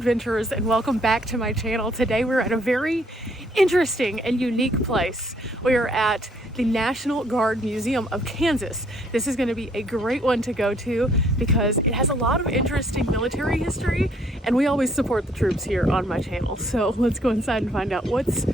adventurers, and welcome back to my channel. Today we're at a very interesting and unique place. We are at the National Guard Museum of Kansas. This is going to be a great one to go to because it has a lot of interesting military history, and we always support the troops here on my channel. So let's go inside and find out what's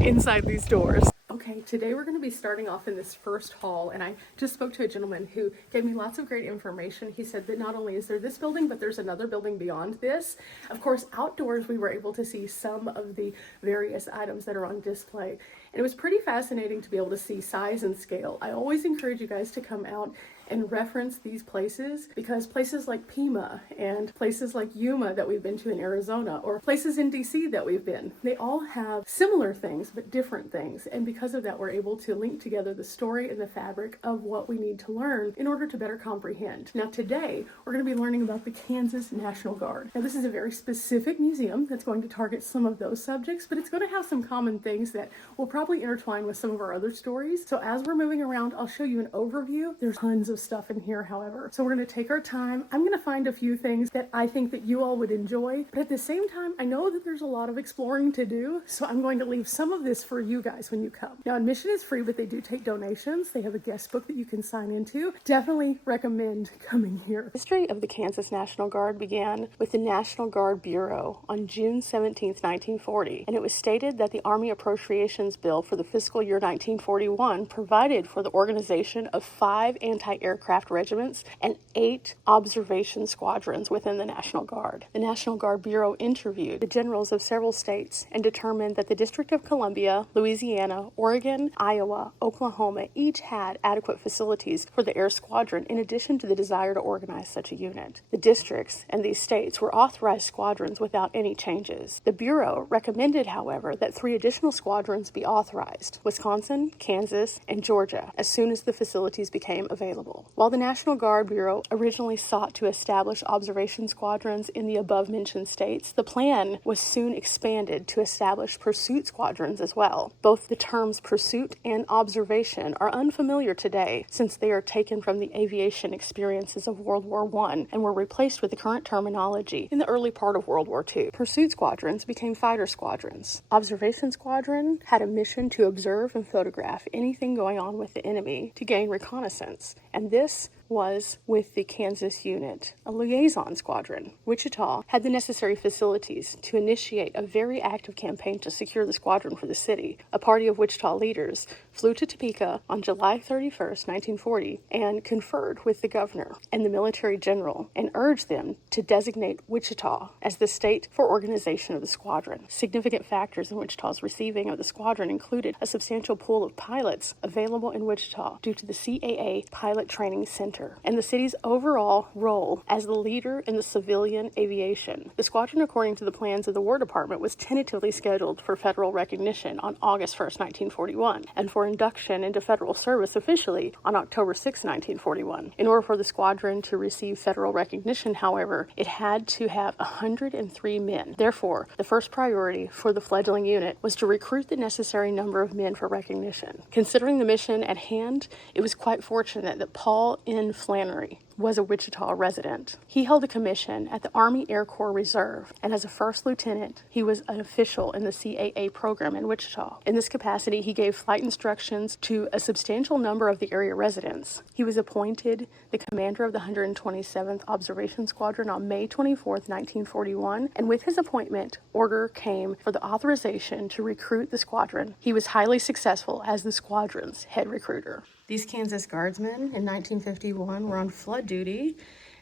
inside these doors. Okay, today we're going to be starting off in this first hall, and I just spoke to a gentleman who gave me lots of great information. He said that not only is there this building, but there's another building beyond this. Of course, outdoors we were able to see some of the various items that are on display, and it was pretty fascinating to be able to see size and scale. I always encourage you guys to come out and reference these places, because places like Pima and places like Yuma that we've been to in Arizona, or places in DC that we've been, they all have similar things but different things, and because of that we're able to link together the story and the fabric of what we need to learn in order to better comprehend. Now today we're going to be learning about the Kansas National Guard. Now this is a very specific museum that's going to target some of those subjects, but it's going to have some common things that will probably intertwine with some of our other stories. So as we're moving around, I'll show you an overview. There's tons of stuff in here, however, so we're going to take our time. I'm going to find a few things that I think that you all would enjoy, but at the same time I know that there's a lot of exploring to do, so I'm going to leave some of this for you guys when you come. Now admission is free, but they do take donations. They have a guest book that you can sign into. Definitely recommend coming here. The history of the Kansas National Guard began with the National Guard Bureau on June 17th, 1940, and it was stated that the Army Appropriations Bill for the fiscal year 1941 provided for the organization of 5 anti-aircraft regiments and 8 observation squadrons within the National Guard. The National Guard Bureau interviewed the generals of several states and determined that the District of Columbia, Louisiana, Oregon, Iowa, Oklahoma each had adequate facilities for the air squadron, in addition to the desire to organize such a unit. The districts and these states were authorized squadrons without any changes. The Bureau recommended, however, that 3 additional squadrons be authorized: Wisconsin, Kansas, and Georgia, as soon as the facilities became available. While the National Guard Bureau originally sought to establish observation squadrons in the above-mentioned states, the plan was soon expanded to establish pursuit squadrons as well. Both the terms pursuit and observation are unfamiliar today, since they are taken from the aviation experiences of World War I and were replaced with the current terminology in the early part of World War II. Pursuit squadrons became fighter squadrons. Observation squadron had a mission to observe and photograph anything going on with the enemy to gain reconnaissance, and this was with the Kansas unit. A liaison squadron, Wichita, had the necessary facilities to initiate a very active campaign to secure the squadron for the city. A party of Wichita leaders flew to Topeka on July 31st, 1940, and conferred with the governor and the military general and urged them to designate Wichita as the state for organization of the squadron. Significant factors in Wichita's receiving of the squadron included a substantial pool of pilots available in Wichita due to the CAA Pilot Training Center and the city's overall role as the leader in the civilian aviation. The squadron, according to the plans of the War Department, was tentatively scheduled for federal recognition on August 1st, 1941, and for induction into federal service officially on October 6, 1941. In order for the squadron to receive federal recognition, however, it had to have 103 men. Therefore, the first priority for the fledgling unit was to recruit the necessary number of men for recognition. Considering the mission at hand, it was quite fortunate that Paul N. Flannery was a Wichita resident. He held a commission at the Army Air Corps Reserve, and as a first lieutenant, he was an official in the CAA program in Wichita. In this capacity, he gave flight instructions to a substantial number of the area residents. He was appointed the commander of the 127th Observation Squadron on May 24th, 1941, and with his appointment, order came for the authorization to recruit the squadron. He was highly successful as the squadron's head recruiter. These Kansas Guardsmen in 1951 were on flood duty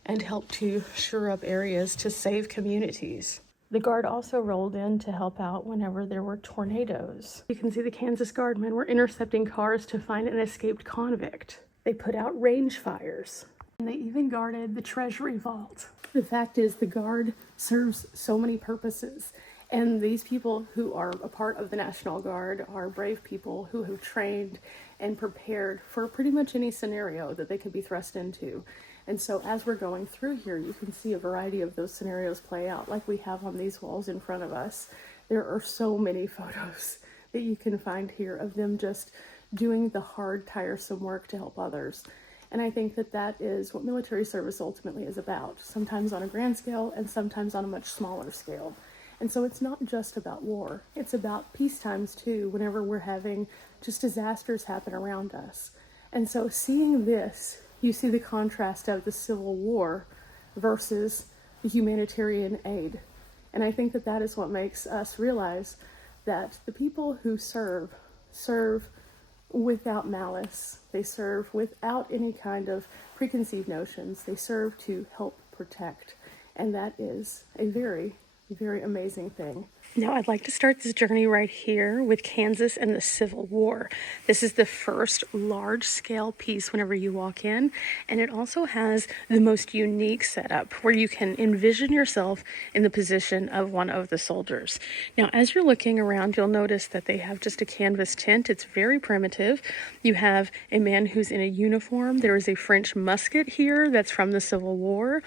and helped to shore up areas to save communities. The Guard also rolled in to help out whenever there were tornadoes. You can see the Kansas Guardmen were intercepting cars to find an escaped convict. They put out range fires, and they even guarded the Treasury vault. The fact is, the Guard serves so many purposes. And these people who are a part of the National Guard are brave people who have trained and prepared for pretty much any scenario that they could be thrust into. And so as we're going through here, you can see a variety of those scenarios play out, like we have on these walls in front of us. There are so many photos that you can find here of them just doing the hard, tiresome work to help others. And I think that that is what military service ultimately is about, sometimes on a grand scale and sometimes on a much smaller scale. And so it's not just about war, it's about peace times too, whenever we're having just disasters happen around us. And so seeing this, you see the contrast of the Civil War versus the humanitarian aid. And I think that that is what makes us realize that the people who serve without malice. They serve without any kind of preconceived notions. They serve to help protect. And that is a very, very amazing thing. Now, I'd like to start this journey right here with Kansas and the Civil War. This is the first large-scale piece whenever you walk in, and it also has the most unique setup where you can envision yourself in the position of one of the soldiers. Now, as you're looking around, you'll notice that they have just a canvas tent. It's very primitive. You have a man who's in a uniform. There is a French musket here that's from the Civil War.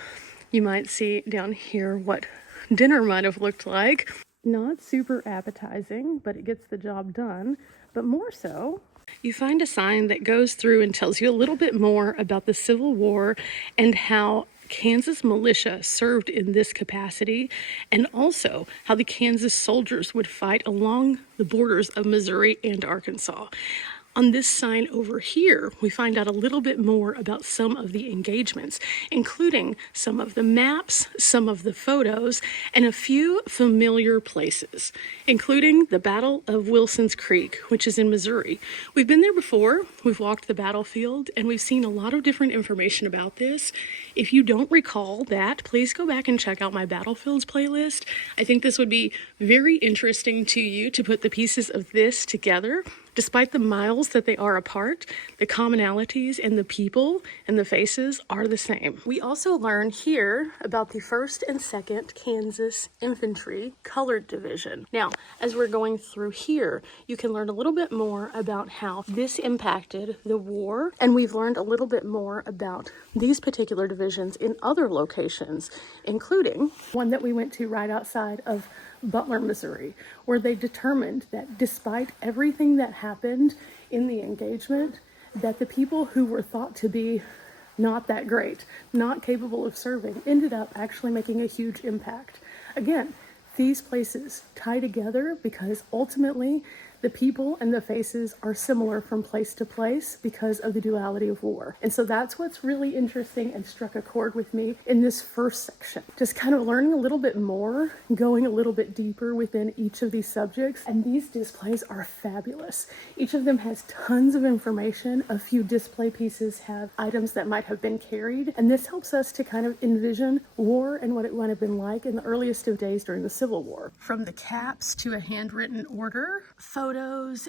You might see down here what dinner might have looked like. Not super appetizing, but it gets the job done. But more so, you find a sign that goes through and tells you a little bit more about the Civil War and how Kansas militia served in this capacity, and also how the Kansas soldiers would fight along the borders of Missouri and Arkansas. On this sign over here, we find out a little bit more about some of the engagements, including some of the maps, some of the photos, and a few familiar places, including the Battle of Wilson's Creek, which is in Missouri. We've been there before, we've walked the battlefield, and we've seen a lot of different information about this. If you don't recall that, please go back and check out my battlefields playlist. I think this would be very interesting to you to put the pieces of this together. Despite the miles that they are apart, the commonalities and the people and the faces are the same. We also learn here about the 1st and 2nd Kansas Infantry Colored Division. Now, as we're going through here, you can learn a little bit more about how this impacted the war, and we've learned a little bit more about these particular divisions in other locations, including one that we went to right outside of Butler, Missouri, where they determined that despite everything that happened in the engagement, that the people who were thought to be not that great, not capable of serving, ended up actually making a huge impact. Again, these places tie together because ultimately the people and the faces are similar from place to place because of the duality of war. And so that's what's really interesting and struck a chord with me in this first section. Just kind of learning a little bit more, going a little bit deeper within each of these subjects. And these displays are fabulous. Each of them has tons of information. A few display pieces have items that might have been carried. And this helps us to kind of envision war and what it might have been like in the earliest of days during the Civil War. From the caps to a handwritten order, photos,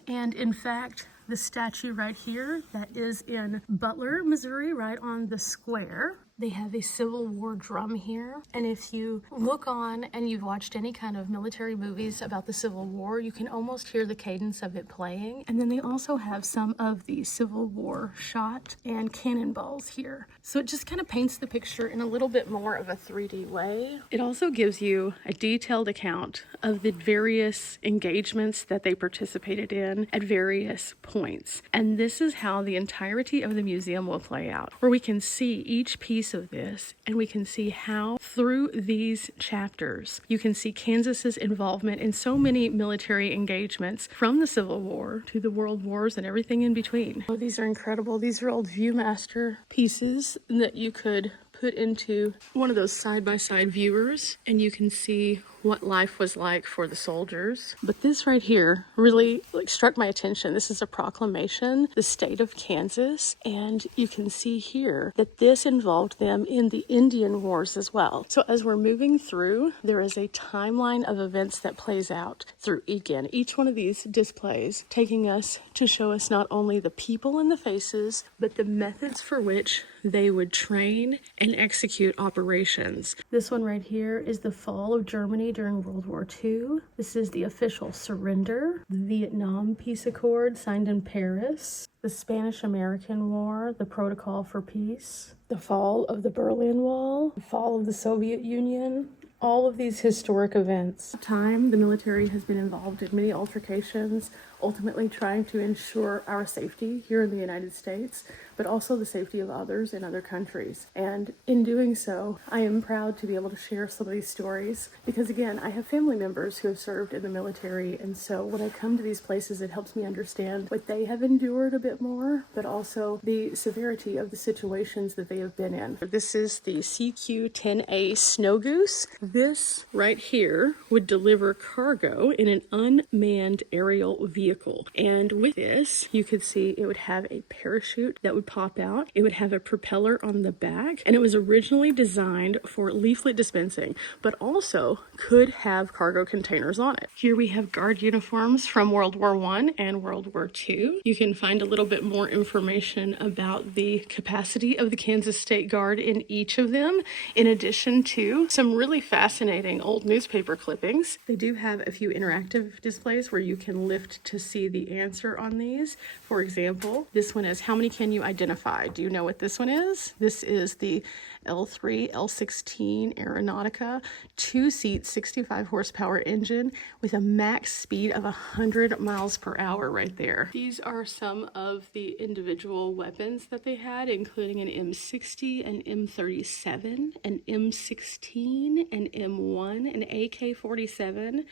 and in fact, the statue right here that is in Butler, Missouri, right on the square. They have a Civil War drum here. And if you look on and you've watched any kind of military movies about the Civil War, you can almost hear the cadence of it playing. And then they also have some of the Civil War shot and cannonballs here. So it just kind of paints the picture in a little bit more of a 3D way. It also gives you a detailed account of the various engagements that they participated in at various points. And this is how the entirety of the museum will play out, where we can see each piece of this and we can see how through these chapters you can see Kansas's involvement in so many military engagements from the Civil War to the World Wars and everything in between. Oh, these are incredible. These are old Viewmaster pieces that you could put into one of those side-by-side viewers and you can see what life was like for the soldiers. But this right here really struck my attention. This is a proclamation, the state of Kansas, and you can see here that this involved them in the Indian Wars as well. So as we're moving through, there is a timeline of events that plays out through again each one of these displays, taking us to show us not only the people and the faces, but the methods for which they would train and execute operations. This one right here is the fall of Germany during World War II. This is the official surrender, the Vietnam Peace Accord signed in Paris, the Spanish-American War, the Protocol for Peace, the fall of the Berlin Wall, the fall of the Soviet Union, all of these historic events. The military has been involved in many altercations, ultimately trying to ensure our safety here in the United States, but also the safety of others in other countries. And in doing so, I am proud to be able to share some of these stories because, again, I have family members who have served in the military, and so when I come to these places, it helps me understand what they have endured a bit more, but also the severity of the situations that they have been in. This is the CQ-10A Snow Goose. This right here would deliver cargo in an unmanned aerial vehicle. And with this, you could see it would have a parachute that would pop out. It would have a propeller on the back, and it was originally designed for leaflet dispensing, but also could have cargo containers on it. Here we have guard uniforms from World War I and World War II. You can find a little bit more information about the capacity of the Kansas State Guard in each of them, in addition to some really fascinating old newspaper clippings. They do have a few interactive displays where you can lift to see the answer on these. For example, this one is, how many can you identify? Do you know what this one is? This is the L3 L16 Aeronautica 2-seat 65 horsepower engine with a max speed of 100 miles per hour right there. These are some of the individual weapons that they had, including an M60, an M37, an M16, an M1, an AK-47,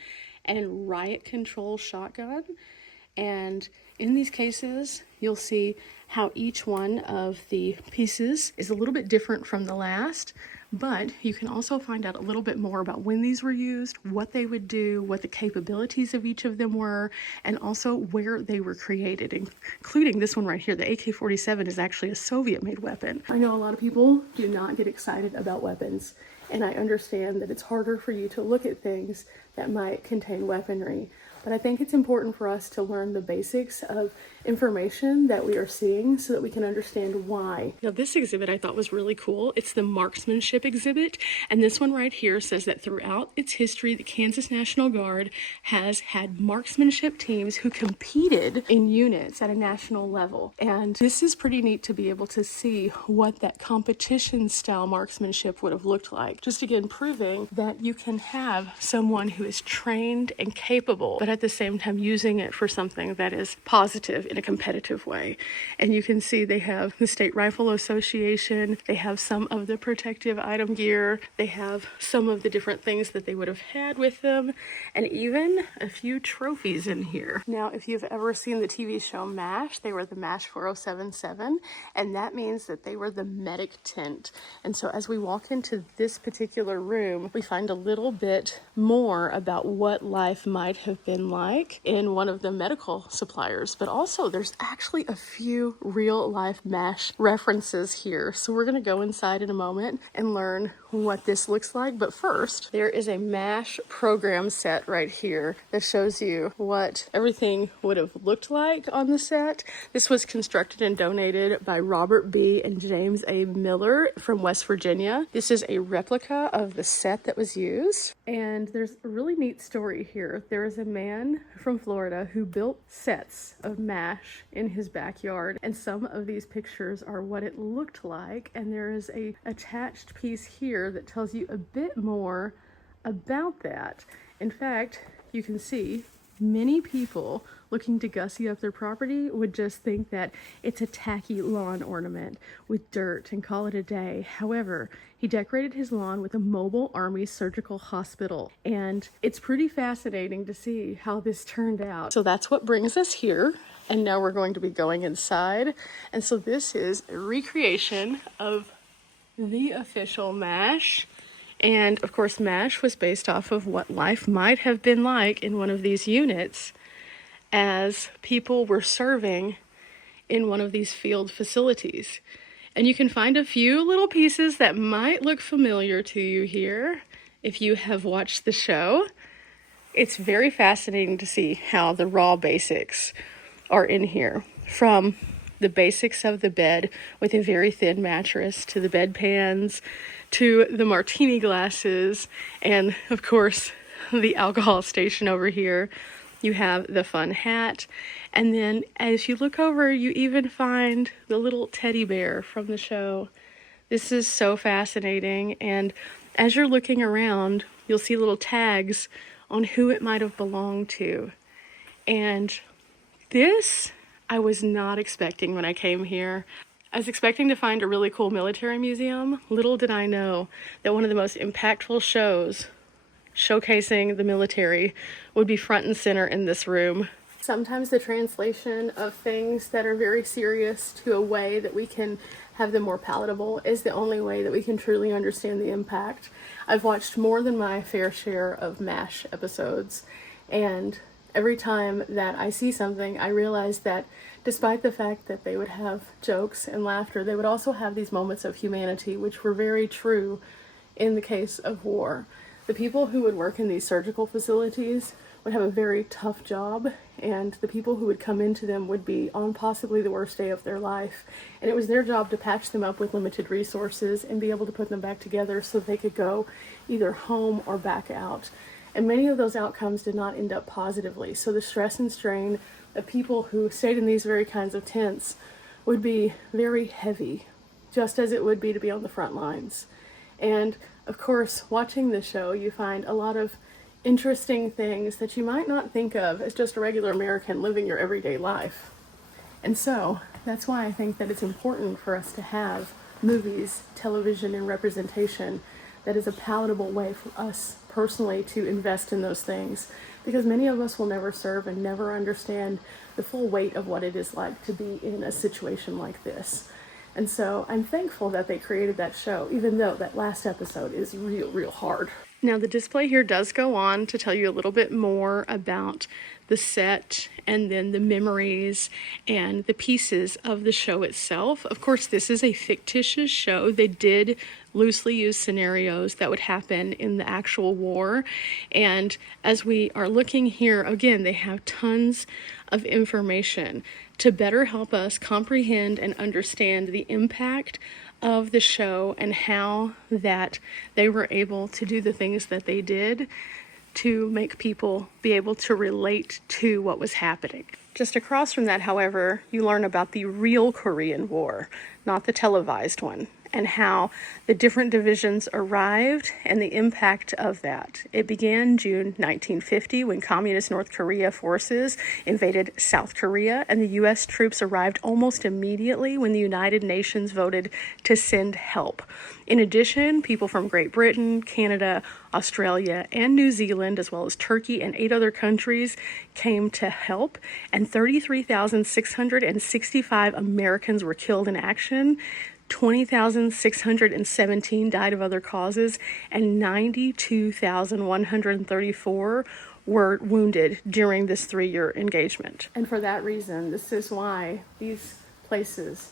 and riot control shotgun. And in these cases, you'll see how each one of the pieces is a little bit different from the last, but you can also find out a little bit more about when these were used, what they would do, what the capabilities of each of them were, and also where they were created, including this one right here. The AK-47 is actually a Soviet-made weapon. I know a lot of people do not get excited about weapons, and I understand that it's harder for you to look at things that might contain weaponry. But I think it's important for us to learn the basics of information that we are seeing so that we can understand why. Now, this exhibit I thought was really cool. It's the marksmanship exhibit. And this one right here says that throughout its history, the Kansas National Guard has had marksmanship teams who competed in units at a national level. And this is pretty neat to be able to see what that competition style marksmanship would have looked like. Just again, proving that you can have someone who is trained and capable, but at the same time using it for something that is positive in a competitive way. And you can see they have the State Rifle Association, they have some of the protective item gear, they have some of the different things that they would have had with them, and even a few trophies in here. Now, if you've ever seen the TV show MASH, they were the MASH 4077, and that means that they were the medic tent. And so as we walk into this particular room, we find a little bit more about what life might have been like in one of the medical suppliers, but also there's actually a few real life MASH references here. So we're going to go inside in a moment and learn what this looks like. But first, there is a MASH program set right here that shows you what everything would have looked like on the set. This was constructed and donated by Robert B. and James A. Miller from West Virginia. This is a replica of the set that was used. And there's a really neat story here. There is a man from Florida who built sets of MASH in his backyard, and some of these pictures are what it looked like. And there is a attached piece here that tells you a bit more about that. In fact, you can see many people looking to gussy up their property would just think that it's a tacky lawn ornament with dirt and call it a day. However, he decorated his lawn with a mobile Army surgical hospital, and it's pretty fascinating to see how this turned out. So that's what brings us here, and now we're going to be going inside. And so this is a recreation of the official MASH. And of course, MASH was based off of what life might have been like in one of these units as people were serving in one of these field facilities. And you can find a few little pieces that might look familiar to you here if you have watched the show. It's very fascinating to see how the raw basics are in here, from the basics of the bed with a very thin mattress, to the bedpans, to the martini glasses, and of course the alcohol station over here. You have the fun hat, and then as you look over, you even find the little teddy bear from the show. This is so fascinating, and As you're looking around, you'll see little tags on who it might have belonged to. And this, I was not expecting when I came here. I was expecting to find a really cool military museum. Little did I know that one of the most impactful shows showcasing the military would be front and center in this room. Sometimes the translation of things that are very serious to a way that we can have them more palatable is the only way that we can truly understand the impact. I've watched more than my fair share of MASH episodes, and every time that I see something, I realize that despite the fact that they would have jokes and laughter, they would also have these moments of humanity, which were very true in the case of war. The people who would work in these surgical facilities would have a very tough job, and the people who would come into them would be on possibly the worst day of their life. And it was their job to patch them up with limited resources and be able to put them back together so they could go either home or back out. And many of those outcomes did not end up positively. So the stress and strain of people who stayed in these very kinds of tents would be very heavy, just as it would be to be on the front lines. And of course, watching this show, you find a lot of interesting things that you might not think of as just a regular American living your everyday life. And so that's why I think that it's important for us to have movies, television, and representation that is a palatable way for us personally to invest in those things, because many of us will never serve and never understand the full weight of what it is like to be in a situation like this. And so I'm thankful that they created that show, even though that last episode is real hard. Now the display here does go on to tell you a little bit more about the set and then the memories and the pieces of the show itself. Of course, this is a fictitious show. They did loosely use scenarios that would happen in the actual war. And as we are looking here, again, they have tons of information to better help us comprehend and understand the impact of the show and how that they were able to do the things that they did to make people be able to relate to what was happening. Just across from that, however, you learn about the real Korean War, not the televised one, and how the different divisions arrived and the impact of that. It began June 1950 when Communist North Korea forces invaded South Korea, and the U.S. troops arrived almost immediately when the United Nations voted to send help. In addition, people from Great Britain, Canada, Australia, and New Zealand, as well as Turkey and 8 other countries, came to help, and 33,665 Americans were killed in action. 20,617 died of other causes, and 92,134 were wounded during this 3-year engagement. And for that reason, this is why these places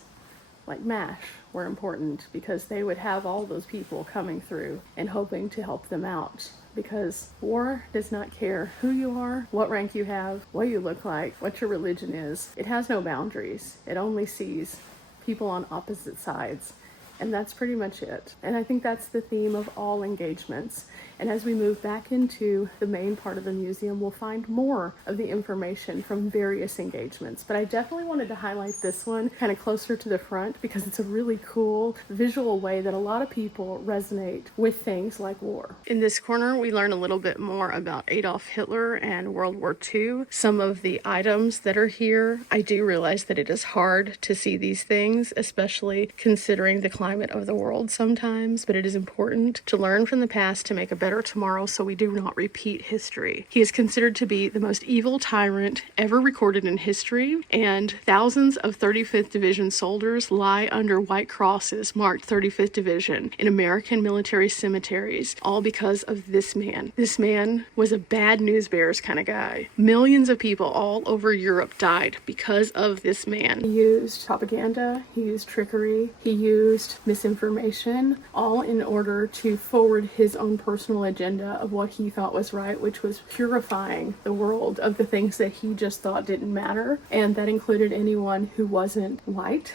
like MASH were important, because they would have all those people coming through and hoping to help them out. Because war does not care who you are, what rank you have, what you look like, what your religion is. It has no boundaries. It only sees people on opposite sides. And that's pretty much it. And I think that's the theme of all engagements. And as we move back into the main part of the museum, we'll find more of the information from various engagements. But I definitely wanted to highlight this one kind of closer to the front because it's a really cool visual way that a lot of people resonate with things like war. In this corner, we learn a little bit more about Adolf Hitler and World War II. Some of the items that are here, I do realize that it is hard to see these things, especially considering the climate of the world sometimes, but it is important to learn from the past to make a better tomorrow so we do not repeat history. He is considered to be the most evil tyrant ever recorded in history, and thousands of 35th Division soldiers lie under white crosses marked 35th Division in American military cemeteries, all because of this man. This man was a bad news bears kind of guy. Millions of people all over Europe died because of this man. He used propaganda, he used trickery, he used misinformation, all in order to forward his own personal agenda of what he thought was right, which was purifying the world of the things that he just thought didn't matter. And that included anyone who wasn't white,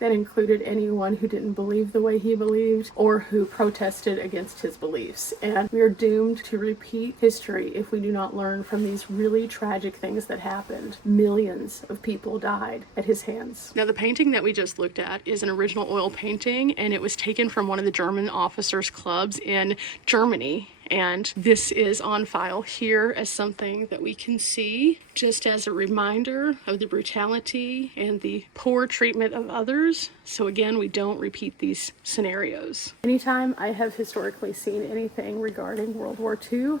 that included anyone who didn't believe the way he believed, or who protested against his beliefs. And we are doomed to repeat history if we do not learn from these really tragic things that happened. Millions of people died at his hands. Now, the painting that we just looked at is an original oil painting painting, and it was taken from one of the German officers' clubs in Germany. And this is on file here as something that we can see just as a reminder of the brutality and the poor treatment of others. So again, we don't repeat these scenarios. Anytime I have historically seen anything regarding World War II,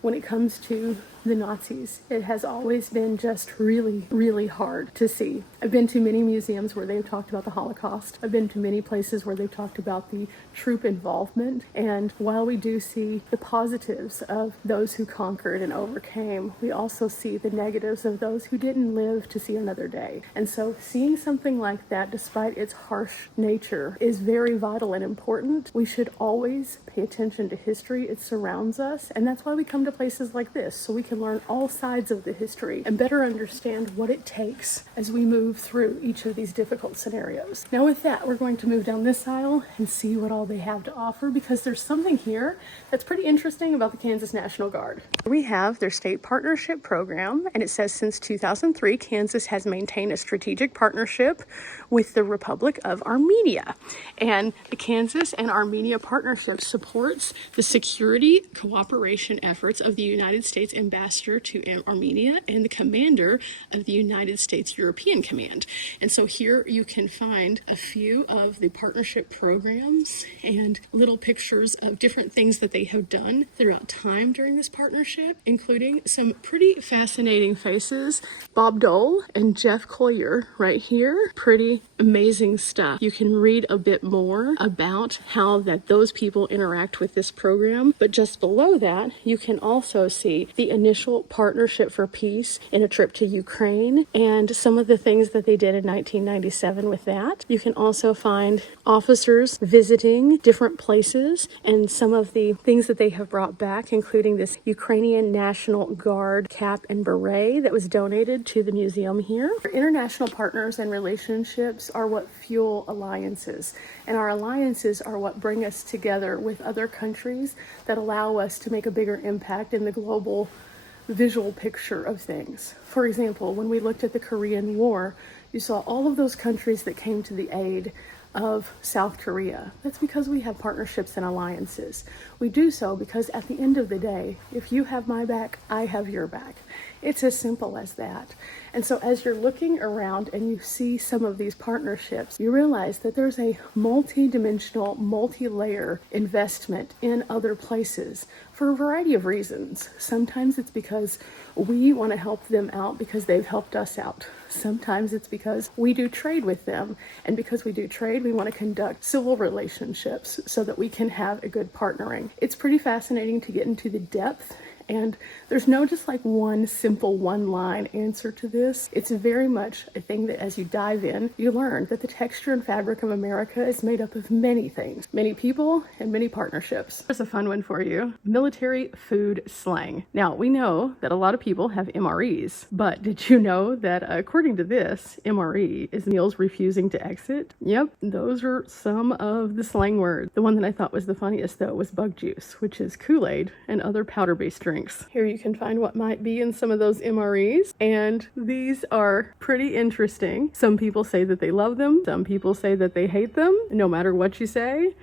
when it comes to the Nazis, it has always been just really, really hard to see. I've been to many museums where they've talked about the Holocaust. I've been to many places where they've talked about the troop involvement. And while we do see the positives of those who conquered and overcame, we also see the negatives of those who didn't live to see another day. And so seeing something like that, despite its harsh nature, is very vital and important. We should always pay attention to history. It surrounds us. And that's why we come to places like this, so we can learn all sides of the history and better understand what it takes as we move through each of these difficult scenarios. Now with that, we're going to move down this aisle and see what all they have to offer, because there's something here that's pretty interesting about the Kansas National Guard. We have their state partnership program, and it says since 2003, Kansas has maintained a strategic partnership with the Republic of Armenia. And the Kansas and Armenia partnership supports the security cooperation efforts of the United States Ambassador to Armenia and the commander of the United States European Command. And so here you can find a few of the partnership programs and little pictures of different things that they have done throughout time during this partnership, including some pretty fascinating faces. Bob Dole and Jeff Collier right here. Pretty amazing stuff. You can read a bit more about how that those people interact with this program, but just below that you can also see the initial partnership for peace in a trip to Ukraine and some of the things that they did in 1997 with that. You can also find officers visiting different places and some of the things that they have brought back, including this Ukrainian National Guard cap and beret that was donated to the museum here. Our international partners and relationships are what fuel alliances, and our alliances are what bring us together with other countries that allow us to make a bigger impact in the global visual picture of things. For example, when we looked at the Korean War, you saw all of those countries that came to the aid of South Korea. That's because we have partnerships and alliances. We do so because at the end of the day, if you have my back, I have your back. It's as simple as that. And so as you're looking around and you see some of these partnerships, you realize that there's a multi-dimensional, multi-layer investment in other places for a variety of reasons. Sometimes it's because we want to help them out because they've helped us out. Sometimes it's because we do trade with them, and because we do trade, we want to conduct civil relationships so that we can have a good partnering. It's pretty fascinating to get into the depth, and there's no just like one simple one-line answer to this. It's very much a thing that as you dive in, you learn that the texture and fabric of America is made up of many things, many people, and many partnerships. Here's a fun one for you. Military food slang. Now, we know that a lot of people have MREs, but did you know that according to this, MRE is meals refusing to exit? Yep, those are some of the slang words. The one that I thought was the funniest though was bug juice, which is Kool-Aid and other powder-based drinks. Here you can find what might be in some of those MREs, and these are pretty interesting. Some people say that they love them, some people say that they hate them. No matter what you say,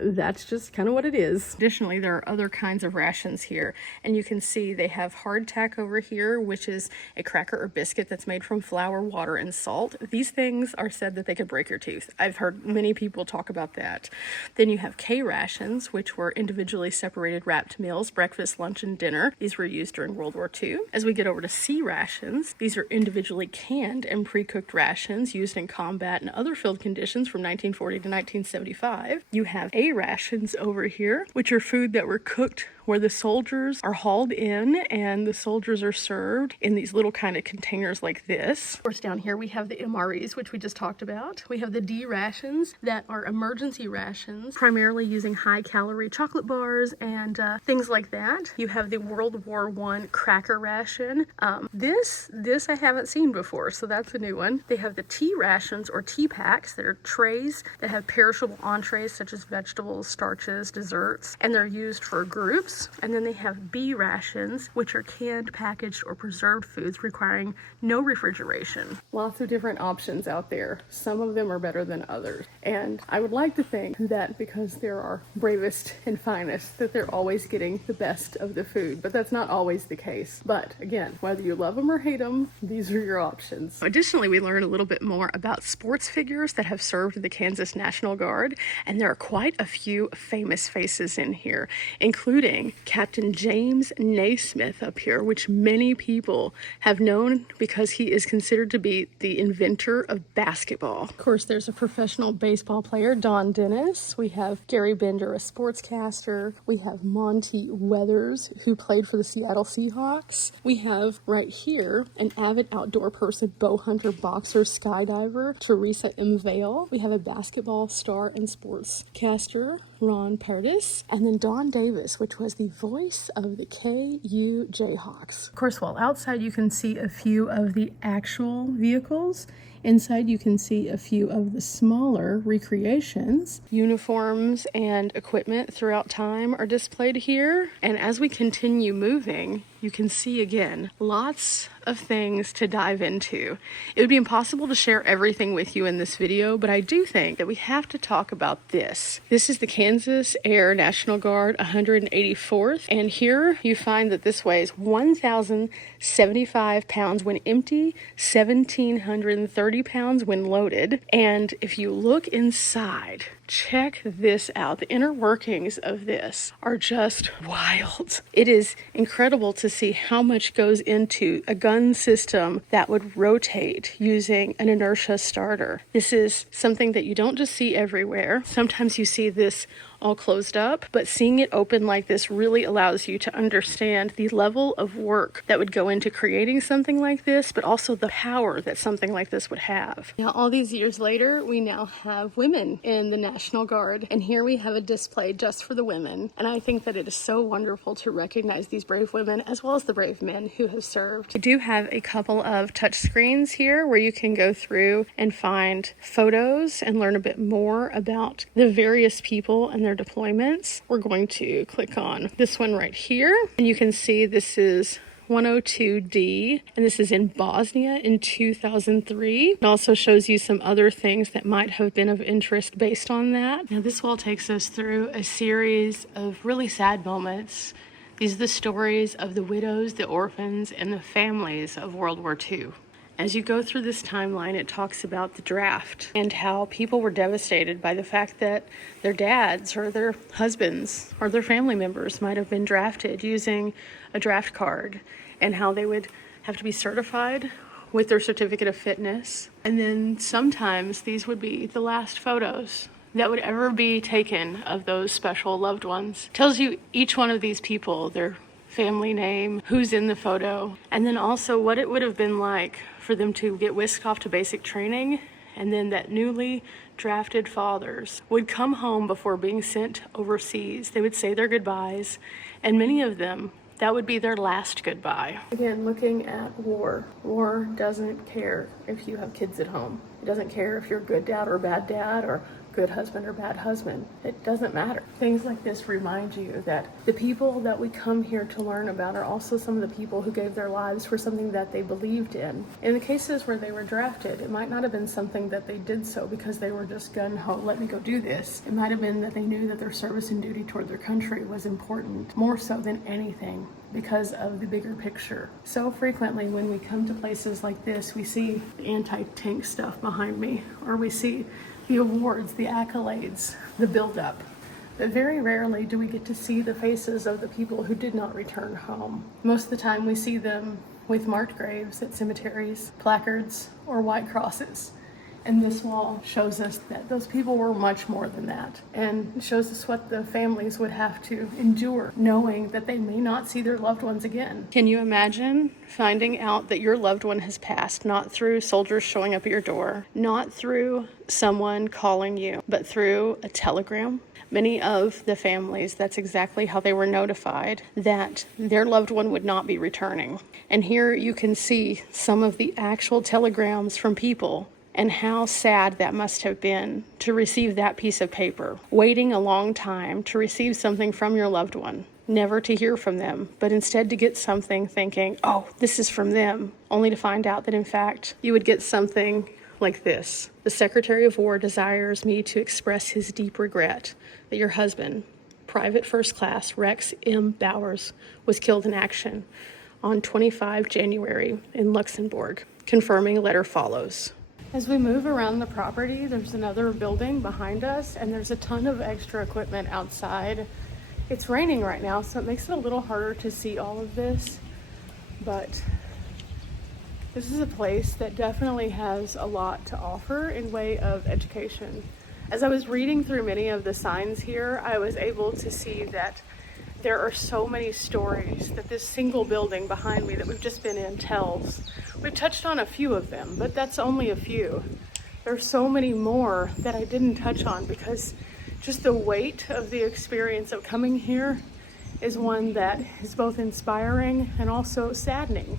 that's just kind of what it is. Additionally, there are other kinds of rations here, and you can see they have hardtack over here, which is a cracker or biscuit that's made from flour, water, and salt. These things are said that they could break your tooth. I've heard many people talk about that. Then you have K rations, which were individually separated wrapped meals, breakfast, lunch, and dinner. These were used during World War II. As we get over to C rations, these are individually canned and pre-cooked rations used in combat and other field conditions from 1940 to 1975. You have A rations over here, which are food that were cooked where the soldiers are hauled in and the soldiers are served in these little kind of containers like this. Of course, down here we have the MREs, which we just talked about. We have the D rations that are emergency rations, primarily using high-calorie chocolate bars and things like that. You have the World War I cracker ration. This I haven't seen before, so that's a new one. They have the T rations or T packs that are trays that have perishable entrees such as vegetables, starches, desserts, and they're used for groups. foods. And then they have B rations, which are canned, packaged, or preserved foods requiring no refrigeration. Lots of different options out there. Some of them are better than others. And I would like to think that because they're our bravest and finest, that they're always getting the best of the food. But that's not always the case. But again, whether you love them or hate them, these are your options. Additionally, we learned a little bit more about sports figures that have served the Kansas National Guard, and there are quite a few famous faces in here, including Captain James Naismith up here, which many people have known because he is considered to be the inventor of basketball. Of course, there's a professional baseball player, Don Dennis. We have Gary Bender, a sportscaster. We have Monty Weathers, who played for the Seattle Seahawks. We have right here an avid outdoor person, bow hunter, boxer, skydiver, Teresa M. Vale. We have a basketball star and sportscaster, Ron Paredes, and then Don Davis, which was the voice of the KU Jayhawks. Of course, while outside you can see a few of the actual vehicles, inside you can see a few of the smaller recreations. Uniforms and equipment throughout time are displayed here. And as we continue moving, you can see again lots of things to dive into. It would be impossible to share everything with you in this video, but I do think that we have to talk about this. This is the Kansas Air National Guard 184th, and here you find that this weighs 1,075 pounds when empty, 1,730 pounds when loaded. And if you look inside, check this out. The inner workings of this are just wild. It is incredible to see how much goes into a gun system that would rotate using an inertia starter. This is something that you don't just see everywhere. Sometimes you see this all closed up, but seeing it open like this really allows you to understand the level of work that would go into creating something like this, but also the power that something like this would have. Now, all these years later, we now have women in the National Guard, and here we have a display just for the women. And I think that it is so wonderful to recognize these brave women as well as the brave men who have served. We do have a couple of touch screens here where you can go through and find photos and learn a bit more about the various people and their deployments. We're going to click on this one right here, and you can see this is 102D, and this is in Bosnia in 2003. It also shows you some other things that might have been of interest based on that. Now, this wall takes us through a series of really sad moments. These are the stories of the widows, the orphans, and the families of World War II. As you go through this timeline, it talks about the draft and how people were devastated by the fact that their dads or their husbands or their family members might have been drafted using a draft card, and how they would have to be certified with their certificate of fitness. And then sometimes these would be the last photos that would ever be taken of those special loved ones. It tells you each one of these people, their family name, who's in the photo, and then also what it would have been like for them to get whisked off to basic training, and then that newly drafted fathers would come home before being sent overseas. They would say their goodbyes, and many of them, that would be their last goodbye. Again, looking at war. War doesn't care if you have kids at home. It doesn't care if you're a good dad or a bad dad, or good husband or bad husband. It doesn't matter. Things like this remind you that the people that we come here to learn about are also some of the people who gave their lives for something that they believed in. In the cases where they were drafted, it might not have been something that they did so because they were just gung-ho, let me go do this. It might have been that they knew that their service and duty toward their country was important, more so than anything, because of the bigger picture. So frequently when we come to places like this, we see the anti-tank stuff behind me, or we see the awards, the accolades, the buildup. But very rarely do we get to see the faces of the people who did not return home. Most of the time we see them with marked graves at cemeteries, placards, or white crosses. And this wall shows us that those people were much more than that, and shows us what the families would have to endure, knowing that they may not see their loved ones again. Can you imagine finding out that your loved one has passed, not through soldiers showing up at your door, not through someone calling you, but through a telegram? Many of the families, that's exactly how they were notified that their loved one would not be returning. And here you can see some of the actual telegrams from people, and how sad that must have been to receive that piece of paper, waiting a long time to receive something from your loved one. never to hear from them, but instead to get something thinking, oh, this is from them, only to find out that in fact you would get something like this. The Secretary of War desires me to express his deep regret that your husband, Private First Class Rex M. Bowers, was killed in action on 25 January in Luxembourg. Confirming letter follows. As we move around the property, there's another building behind us, and there's a ton of extra equipment outside. It's raining right now, so it makes it a little harder to see all of this, but this is a place that definitely has a lot to offer in way of education. As I was reading through many of the signs here, I was able to see that there are so many stories that this single building behind me that we've just been in tells. We've touched on a few of them, but that's only a few. There's so many more that I didn't touch on because just the weight of the experience of coming here is one that is both inspiring and also saddening.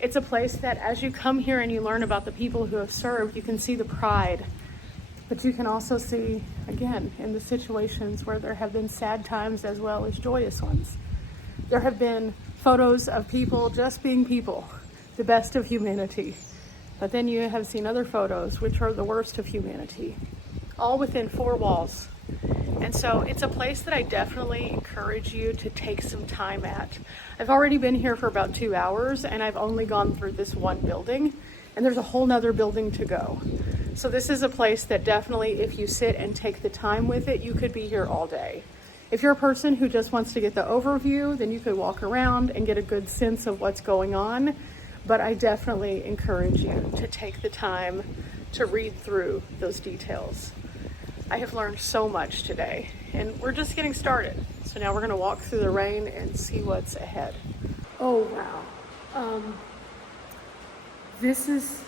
It's a place that as you come here and you learn about the people who have served, you can see the pride, but you can also see, again, in the situations where there have been sad times as well as joyous ones. There have been photos of people just being people, the best of humanity. But then you have seen other photos which are the worst of humanity, all within 4 walls. And so it's a place that I definitely encourage you to take some time at. I've already been here for about 2 hours and I've only gone through this one building, and there's a whole nother building to go. So this is a place that definitely, if you sit and take the time with it, you could be here all day. If you're a person who just wants to get the overview, then you could walk around and get a good sense of what's going on. But I definitely encourage you to take the time to read through those details. I have learned so much today, and we're just getting started. So now we're gonna walk through the rain and see what's ahead. Oh, wow. This is,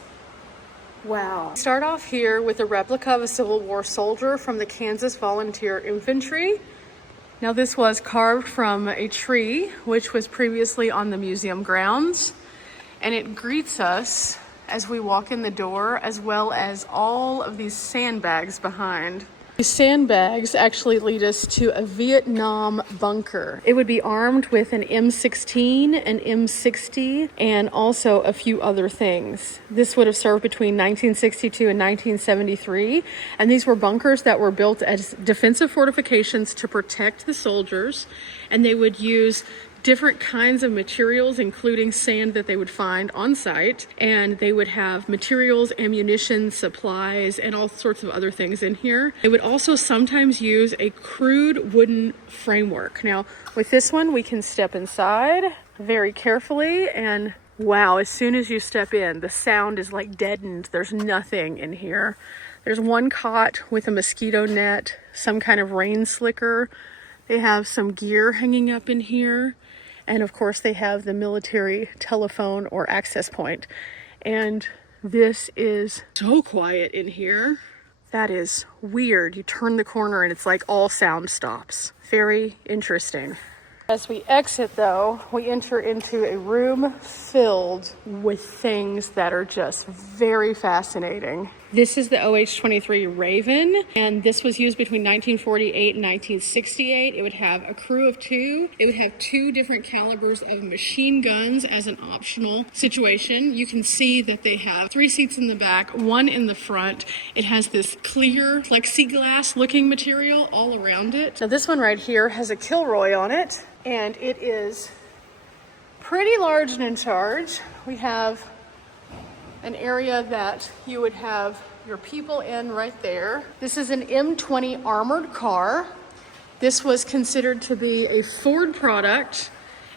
wow. Start off here with a replica of a Civil War soldier from the Kansas Volunteer Infantry. Now this was carved from a tree, which was previously on the museum grounds. And it greets us as we walk in the door, as well as all of these sandbags behind. These sandbags actually lead us to a Vietnam bunker. It would be armed with an M16, an M60, and also a few other things. This would have served between 1962 and 1973, and these were bunkers that were built as defensive fortifications to protect the soldiers, and they would use different kinds of materials, including sand that they would find on site, and they would have materials, ammunition, supplies, and all sorts of other things in here. They would also sometimes use a crude wooden framework. Now, with this one, we can step inside very carefully, and wow, as soon as you step in, the sound is like deadened. There's nothing in here. There's one cot with a mosquito net, some kind of rain slicker. They have some gear hanging up in here. And of course they have the military telephone or access point. And this is so quiet in here. That is weird. You turn the corner and it's like all sound stops. Very interesting. As we exit though, we enter into a room filled with things that are just very fascinating. This is the OH-23 Raven, and this was used between 1948 and 1968. It would have a crew of 2. It would have 2 different calibers of machine guns as an optional situation. You can see that they have 3 seats in the back, 1 in the front. It has this clear plexiglass looking material all around it. Now this one right here has a Kilroy on it, and it is pretty large and in charge. We have an area that you would have your people in right there. This is an M20 armored car. This was considered to be a Ford product.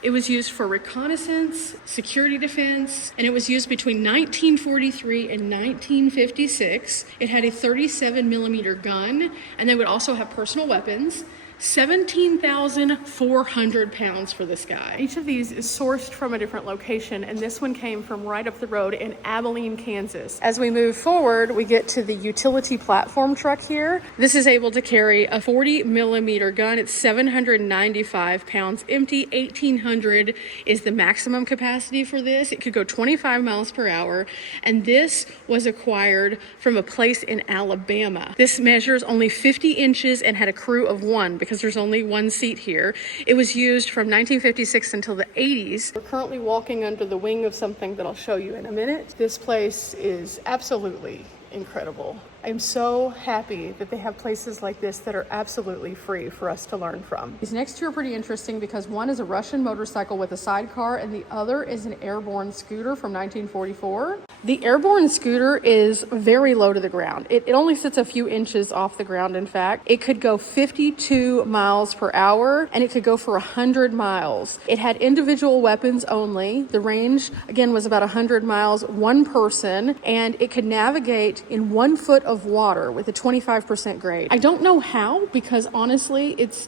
It was used for reconnaissance, security defense, and it was used between 1943 and 1956. It had a 37 millimeter gun, and they would also have personal weapons. 17,400 pounds for this guy. Each of these is sourced from a different location, and this one came from right up the road in Abilene, Kansas. As we move forward, we get to the utility platform truck here. This is able to carry a 40 millimeter gun. It's 795 pounds empty. 1,800 is the maximum capacity for this. It could go 25 miles per hour, and this was acquired from a place in Alabama. This measures only 50 inches and had a crew of 1 because there's only one seat here. It was used from 1956 until the 80s. We're currently walking under the wing of something that I'll show you in a minute. This place is absolutely incredible. I'm so happy that they have places like this that are absolutely free for us to learn from. These next two are pretty interesting because one is a Russian motorcycle with a sidecar and the other is an airborne scooter from 1944. The airborne scooter is very low to the ground. It only sits a few inches off the ground, in fact. It could go 52 miles per hour and it could go for 100 miles. It had individual weapons only. The range, again, was about 100 miles, one person, and it could navigate in 1 foot of water with a 25% grade. I don't know how, because honestly, it's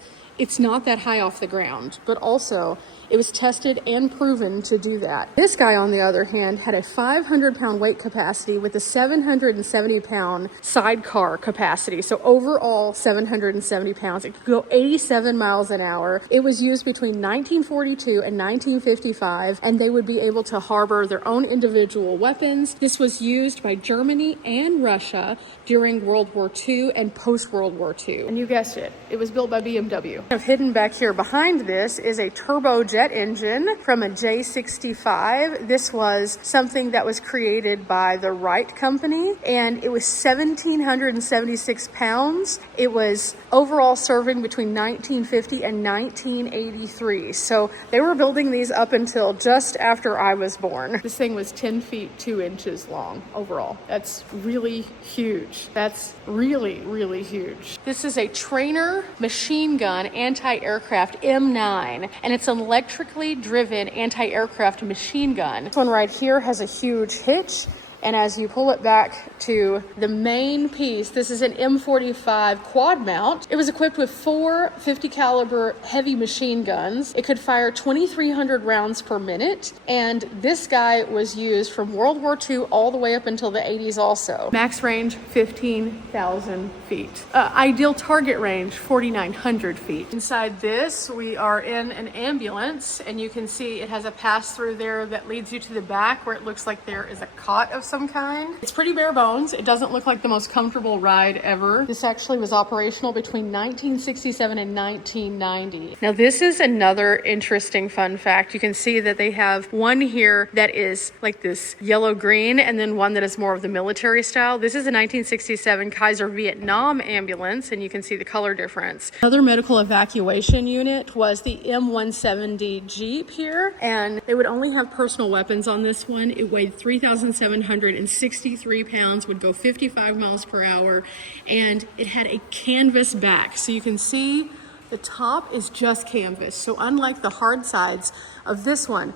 not that high off the ground, but also it was tested and proven to do that. This guy, on the other hand, had a 500-pound weight capacity with a 770-pound sidecar capacity. So overall, 770 pounds. It could go 87 miles an hour. It was used between 1942 and 1955, and they would be able to harbor their own individual weapons. This was used by Germany and Russia during World War II and post-World War II. And you guessed it, it was built by BMW. Hidden back here behind this is a turbojet engine from a J65. This was something that was created by the Wright Company, and it was 1,776 pounds. It was overall serving between 1950 and 1983. So they were building these up until just after I was born. This thing was 10 feet 2 inches long overall. That's really huge. That's really, really huge. This is a Trainer machine gun anti-aircraft M9, and it's an electrically driven anti-aircraft machine gun. This one right here has a huge hitch, and as you pull it back to the main piece, this is an M45 quad mount. It was equipped with 4 50 caliber heavy machine guns. It could fire 2,300 rounds per minute, and this guy was used from World War II all the way up until the 80s also. Max range 15,000 feet. Ideal target range 4,900 feet. Inside this, we are in an ambulance, and you can see it has a pass-through there that leads you to the back where it looks like there is a cot of some kind. It's pretty bare bones. It doesn't look like the most comfortable ride ever. This actually was operational between 1967 and 1990. Now this is another interesting fun fact. You can see that they have one here that is like this yellow-green and then one that is more of the military style. This is a 1967 Kaiser Vietnam ambulance, and you can see the color difference. Another medical evacuation unit was the M170 Jeep here, and they would only have personal weapons on this one. It weighed 3,763 pounds, would go 55 miles per hour, and it had a canvas back. So you can see the top is just canvas. So unlike the hard sides of this one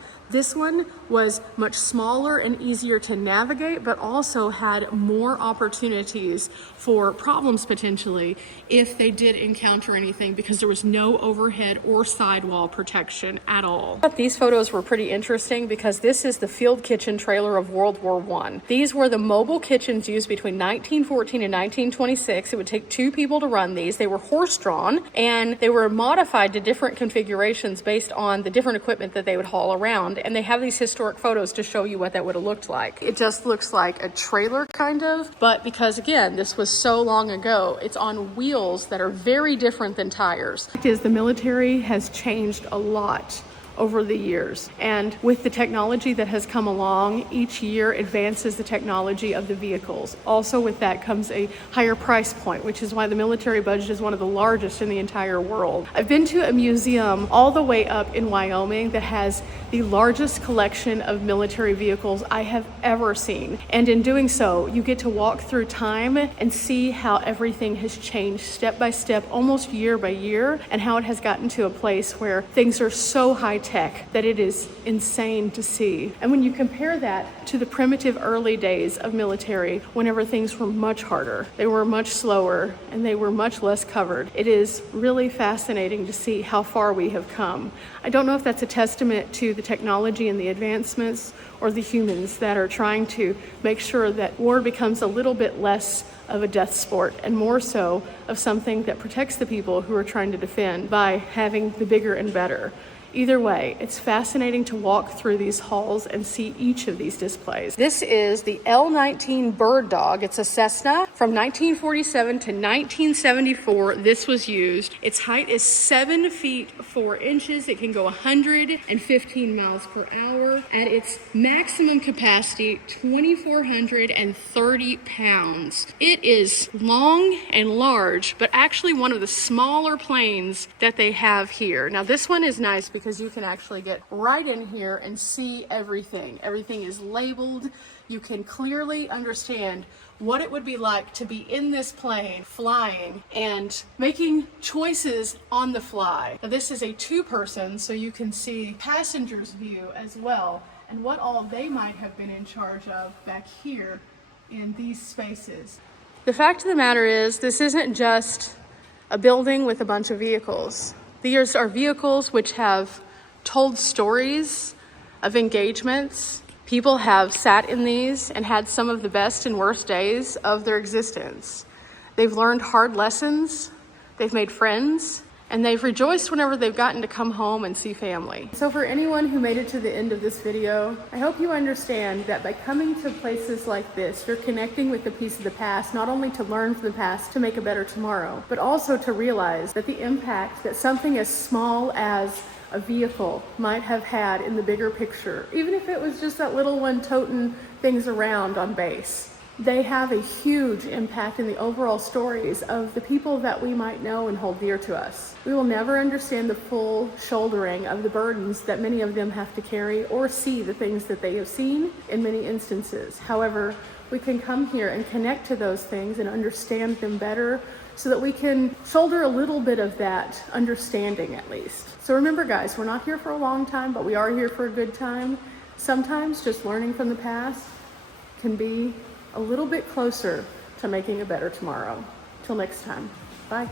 was much smaller and easier to navigate, but also had more opportunities for problems potentially if they did encounter anything, because there was no overhead or sidewall protection at all. I thought these photos were pretty interesting because this is the field kitchen trailer of World War I. These were the mobile kitchens used between 1914 and 1926. It would take 2 people to run these. They were horse-drawn, and they were modified to different configurations based on the different equipment that they would haul around. And they have these historic photos to show you what that would have looked like. It just looks like a trailer kind of, but because again, this was so long ago, it's on wheels that are very different than tires. The military has changed a lot over the years, and with the technology that has come along, each year advances the technology of the vehicles. Also with that comes a higher price point, which is why the military budget is one of the largest in the entire world. I've been to a museum all the way up in Wyoming that has the largest collection of military vehicles I have ever seen, and in doing so you get to walk through time and see how everything has changed step by step, almost year by year, and how it has gotten to a place where things are so high tech that it is insane to see. And when you compare that to the primitive early days of military, whenever things were much harder, they were much slower, and they were much less covered, it is really fascinating to see how far we have come. I don't know if that's a testament to the technology and the advancements, or the humans that are trying to make sure that war becomes a little bit less of a death sport and more so of something that protects the people who are trying to defend by having the bigger and better. Either way, it's fascinating to walk through these halls and see each of these displays. This is the L-19 bird dog. It's a Cessna from 1947 to 1974. This was used. Its height is 7 feet 4 inches. It can go 115 miles per hour. At its maximum capacity, 2,430 pounds. It is long and large, but actually one of the smaller planes that they have here. Now this one is nice because you can actually get right in here and see everything. Everything is labeled. You can clearly understand what it would be like to be in this plane flying and making choices on the fly. Now this is a two-person, so you can see passengers' view as well and what all they might have been in charge of back here in these spaces. The fact of the matter is, this isn't just a building with a bunch of vehicles. These are vehicles which have told stories of engagements. People have sat in these and had some of the best and worst days of their existence. They've learned hard lessons, they've made friends, and they've rejoiced whenever they've gotten to come home and see family. So for anyone who made it to the end of this video, I hope you understand that by coming to places like this, you're connecting with a piece of the past, not only to learn from the past to make a better tomorrow, but also to realize that the impact that something as small as a vehicle might have had in the bigger picture, even if it was just that little one toting things around on base. They have a huge impact in the overall stories of the people that we might know and hold dear to us. We will never understand the full shouldering of the burdens that many of them have to carry or see the things that they have seen in many instances. However, we can come here and connect to those things and understand them better so that we can shoulder a little bit of that understanding at least. So remember guys, we're not here for a long time, but we are here for a good time. Sometimes just learning from the past can be a little bit closer to making a better tomorrow. Till next time, bye.